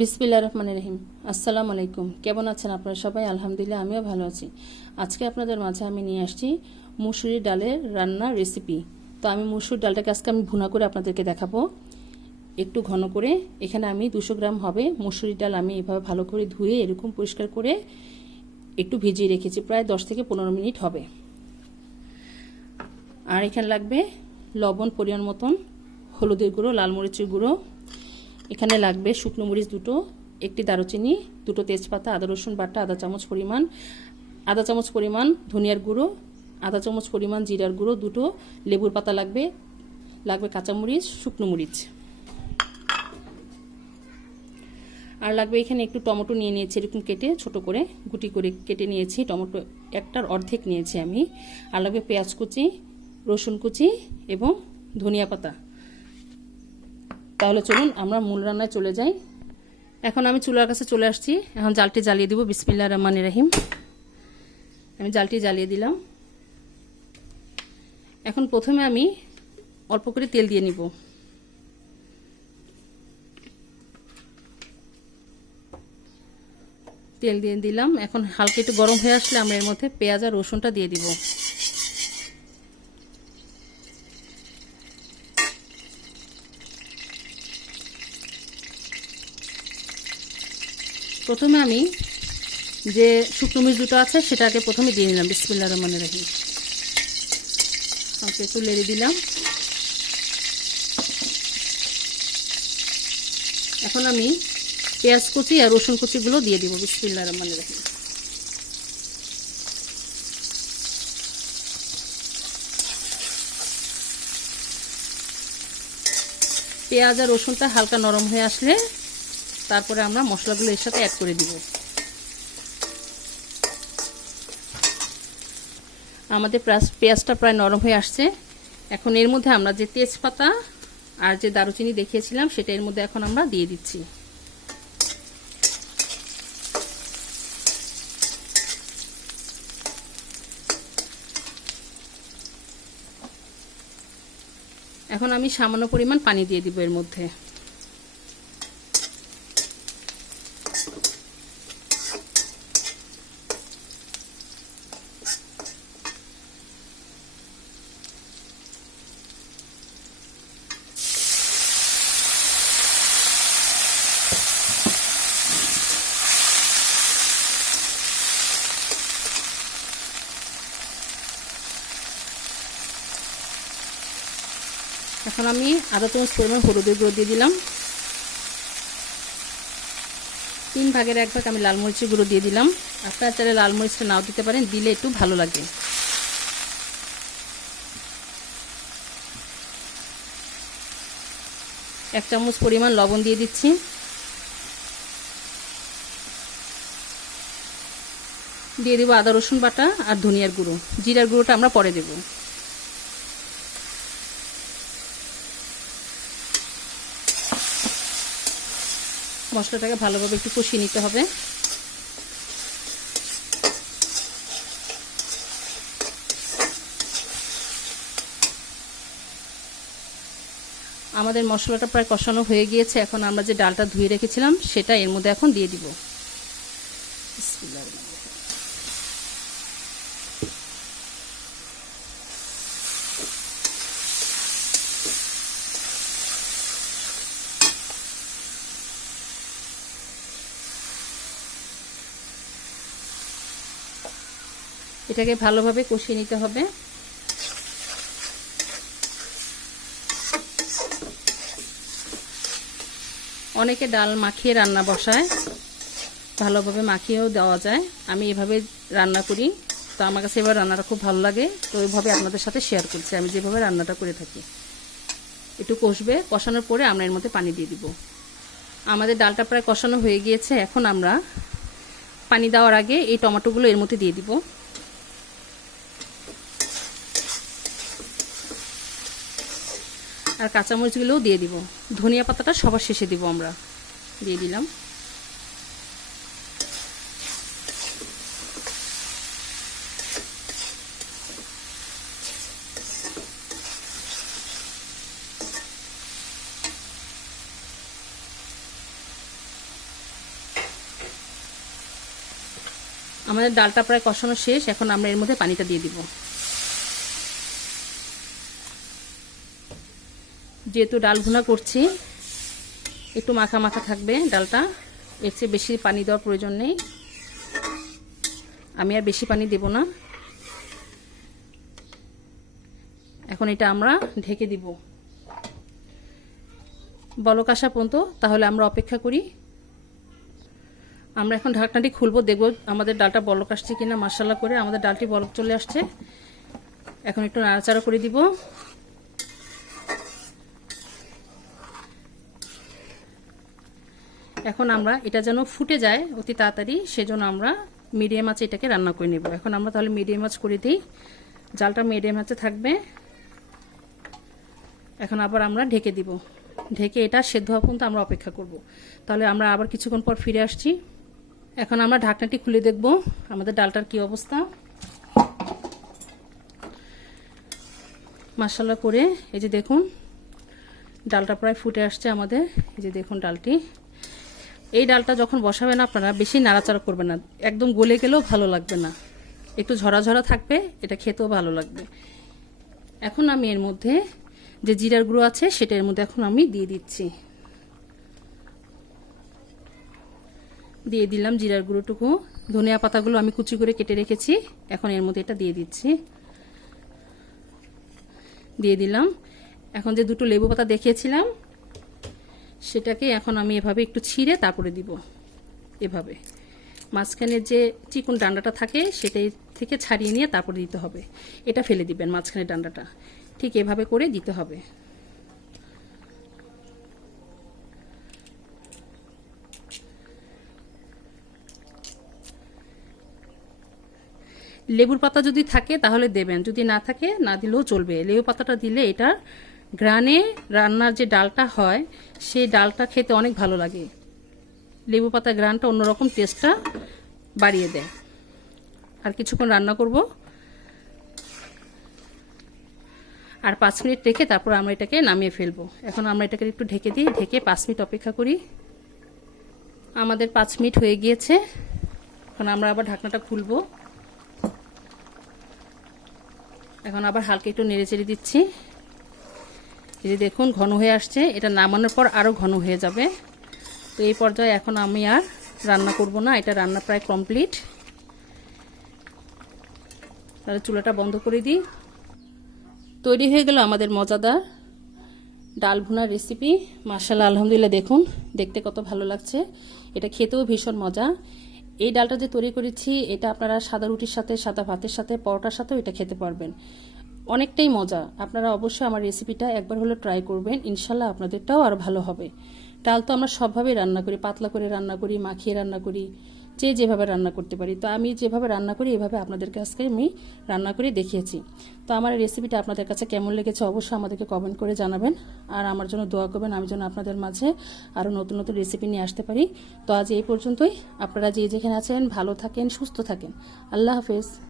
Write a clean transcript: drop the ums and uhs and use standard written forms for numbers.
বিসমিল্লাহির রহমানির রহিম। আসসালামু আলাইকুম। কেমন আছেন আপনারা সবাই? আলহামদুলিল্লাহ, আমিও ভালো আছি। আজকে আপনাদের মাঝে আমি নিয়ে আসছি মুসুরি ডালের রান্নার রেসিপি। তো আমি মুসুর ডালটাকে আজকে ভুনা করে আপনাদেরকে দেখাবো, একটু ঘন করে। এখানে আমি 200 গ্রাম হবে মুসুরি ডাল আমি এভাবে ভালো করে ধুয়ে এরকম পরিষ্কার করে একটু ভিজিয়ে রেখেছি, প্রায় 10 থেকে 15 মিনিট হবে। আর এখানে লাগবে লবণ পরিমাণ মতন, হলুদের গুঁড়ো, লাল মরিচের গুঁড়ো, এখানে লাগবে শুকনো মরিচ দুটো, একটি দারুচিনি, দুটো তেজপাতা, আদা রসুন বাটা আধা চামচ পরিমাণ ধনিয়ার গুঁড়ো, আধা চামচ পরিমাণ জিরার গুঁড়ো, দুটো লেবুর পাতা লাগবে কাঁচামরিচ, শুকনো মরিচ। আর লাগবে এখানে একটু টমেটো নিয়ে নিয়েছি, এরকম কেটে ছোট করে গুটি করে কেটে নিয়েছি। টমেটো একটার অর্ধেক নিয়েছি আমি। আর লাগবে পেঁয়াজ কুচি, রসুন কুচি এবং ধনিয়া পাতা। তাহলে চলুন আমরা মূল রান্নায় চলে যাই। এখন আমি চুলার কাছে চলে আসছি। এখন জালটি জ্বালিয়ে দিব। বিসমিল্লাহির রহমানির রহিম। আমি জালটি জ্বালিয়ে দিলাম। এখন প্রথমে আমি অল্প করে তেল দিয়ে নিব। তেল দিয়ে দিলাম। এখন হালকা একটু গরম হয়ে আসলে আমরা এর মধ্যে পেঁয়াজ আর রসুনটা দিয়ে দিব। প্রথমে আমি যে শুকনো মরিচ দুটো আছে সেটাকে প্রথমে দিয়ে নিলাম। বিসমিল্লাহির রহমানির রহিম। ওকে, একটু নেড়ে দিলাম। এখন আমি পেঁয়াজ কুচি আর রসুন কুচিগুলো দিয়ে দিব। বিসমিল্লাহির রহমানির রহিম। পেঁয়াজ আর রসুনটা হালকা নরম হয়ে আসলে তারপরে আমরা মশলাগুলো এর সাথে অ্যাড করে দিব। আমাদের পেঁয়াজটা প্রায় নরম হয়ে আসছে। এখন এর মধ্যে আমরা যে তেজপাতা আর যে দারুচিনি দেখিয়েছিলাম সেটা এর মধ্যে এখন আমরা দিয়ে দিচ্ছি। এখন আমি সামান্য পরিমাণ পানি দিয়ে দিব এর মধ্যে। এখন আমি আধা চামচ পরিমাণ হলুদের গুঁড়ো দিয়ে দিলাম। 3 ভাগের 1 ভাগ আমি লাল মরিচের গুঁড়ো দিয়ে দিলাম। আপনারা চাইলে লাল মরিচটা নাও দিতে পারেন, দিলে একটু ভালো লাগে। এক চামচ পরিমাণ লবণ দিয়ে দিচ্ছি। দিয়ে দেবো আদা রসুন বাটা আর ধনিয়ার গুঁড়ো। জিরার গুঁড়োটা আমরা পরে দেব। মশলাটাকে ভালোভাবে একটু কষিয়ে নিতে হবে। আমাদের মশলাটা প্রায় কষানো হয়ে গিয়েছে। এখন আমরা যে ডালটা ধুয়ে রেখেছিলাম সেটা এর মধ্যে এখন দিয়ে দিব। এটাকে ভালোভাবে কষিয়ে নিতে হবে। অনেকে ডাল মাখিয়ে রান্না বসায়, ভালোভাবে মাখিয়েও দেওয়া যায়। আমি এভাবে রান্না করি, তো আমার কাছে এবার রান্নাটা খুব ভালো লাগে, তো ওইভাবে আপনাদের সাথে শেয়ার করছি আমি যেভাবে রান্নাটা করে থাকি। একটু কষানোর পরে আমরা এর মধ্যে পানি দিয়ে দিব। আমাদের ডালটা প্রায় কষানো হয়ে গিয়েছে। এখন আমরা পানি দেওয়ার আগে এই টমেটোগুলো এর মধ্যে দিয়ে দিব। আর কাঁচামরিচগুলোও দিয়ে দিব। ধনিয়া পাতাটা সবার শেষে দিব। আমরা দিয়ে দিলাম। আমাদের ডালটা প্রায় কষানো শেষ। এখন আমরা এর মধ্যে পানিটা দিয়ে দিব। যেহেতু ডাল ভুনা করছি, একটু মাখা মাখা থাকবে ডালটা, এর চেয়ে বেশি পানি দেওয়ার প্রয়োজন নেই। আমি আর বেশি পানি দেব না। এখন এটা আমরা ঢেকে দিব বলক আসা পর্যন্ত। তাহলে আমরা অপেক্ষা করি। আমরা এখন ঢাকনাটি খুলবো, দেখব আমাদের ডালটা বলক আসছে কিনা। মাশাআল্লাহ করে আমাদের ডালটি বলক চলে আসছে। এখন একটু নাড়াচাড়া করে দিব। এখন আমরা এটা যেন ফুটে যায় অতি তাড়াতাড়ি, সেজন্য আমরা মিডিয়াম আঁচে এটাকে রান্না করে নেব। এখন আমরা তাহলে মিডিয়াম আঁচ করে দিই, জালটা মিডিয়াম আঁচে থাকবে। এখন আবার আমরা ঢেকে দিব। ঢেকে এটা সেদ্ধ হওয়া পর্যন্ত আমরা অপেক্ষা করব। তাহলে আমরা আবার কিছুক্ষণ পর ফিরে আসছি। এখন আমরা ঢাকনাটি খুলে দেখব আমাদের ডালটার কি অবস্থা। মাশাআল্লাহ করে এই যে দেখুন ডালটা প্রায় ফুটে আসছে আমাদের। এই যে দেখুন ডালটি। এই ডালটা যখন বসাবেন আপনারা বেশি নাড়াচাড়া করবেন না, একদম গলে গেলেও ভালো লাগবে না, একটু ঝরা ঝরা থাকবে, এটা খেতেও ভালো লাগবে। এখন আমি এর মধ্যে যে জিরার গুঁড়ো আছে সেটা এর মধ্যে এখন আমি দিয়ে দিচ্ছি। দিয়ে দিলাম জিরার গুঁড়োটুকু। ধনিয়া পাতাগুলো আমি কুচি করে কেটে রেখেছি, এখন এর মধ্যে এটা দিয়ে দিচ্ছি। দিয়ে দিলাম। এখন যে দুটো লেবু পাতা দেখিয়েছিলাম সেটাকে এখন আমি এভাবে একটু ছিঁড়ে তারপরে দিব। এভাবে মাঝখানে যে চিকন ডান্ডাটা থাকে সেটাই থেকে ছাড়িয়ে নিয়ে তারপরে দিতে হবে। এটা ফেলে দিবেন মাঝখানে ডান্ডাটা, ঠিক এভাবে করে দিতে হবে। লেবুর পাতা যদি থাকে তাহলে দেবেন, যদি না থাকে না দিলেও চলবে। লেবু পাতাটা দিলে এটা গ্রানে রান্নার যে ডালটা হয় সেই ডালটা খেতে অনেক ভালো লাগে। লেবু পাতা গ্রানটা অন্যরকম টেস্টটা বাড়িয়ে দেয়। আর কিছুক্ষণ রান্না করব, আর 5 মিনিট রেখে তারপর আমরা এটাকে নামিয়ে ফেলবো। এখন আমরা এটাকে একটু ঢেকে দিই, ঢেকে 5 মিনিট অপেক্ষা করি। আমাদের 5 মিনিট হয়ে গিয়েছে। এখন আমরা আবার ঢাকনাটা খুলবো। এখন আবার হালকা একটু নেড়ে চেড়ে দিচ্ছি। এই যে দেখুন ঘন হয়ে আসছে, এটা নামানোর পর আরও ঘন হয়ে যাবে। তো এই পর্যায়ে এখন আমি আর রান্না করব না, এটা রান্না প্রায় কমপ্লিট। তাহলে চুলাটা বন্ধ করে দিই। তৈরি হয়ে গেল আমাদের মজাদার ডাল ভুনার রেসিপি। মাশাআল্লাহ আলহামদুলিল্লাহ, দেখুন দেখতে কত ভালো লাগছে, এটা খেতেও ভীষণ মজা। এই ডালটা যে তৈরি করেছি এটা আপনারা সাদা রুটির সাথে, সাদা ভাতের সাথে, পরোটার সাথেও এটা খেতে পারবেন, অনেকটাই মজা। আপনারা অবশ্যই আমার রেসিপিটা একবার হলো ট্রাই করবেন, ইনশাল্লাহ আপনাদেরটাও আরও ভালো হবে। ডাল তো আমরা সবভাবেই রান্না করি, পাতলা করে রান্না করি, মাখিয়ে রান্না করি, যে যেভাবে রান্না করতে পারি। তো আমি যেভাবে রান্না করি এভাবে আপনাদের কাছে আমি রান্না করে দেখিয়েছি। তো আমার রেসিপিটা আপনাদের কাছে কেমন লেগেছে অবশ্যই আমাদেরকে কমেন্ট করে জানাবেন, আর আমার জন্য দোয়া করবেন আমি যেন আপনাদের মাঝে আরও নতুন নতুন রেসিপি নিয়ে আসতে পারি। তো আজ এই পর্যন্তই। আপনারা যে যেখানে আছেন ভালো থাকেন, সুস্থ থাকেন। আল্লাহ হাফেজ।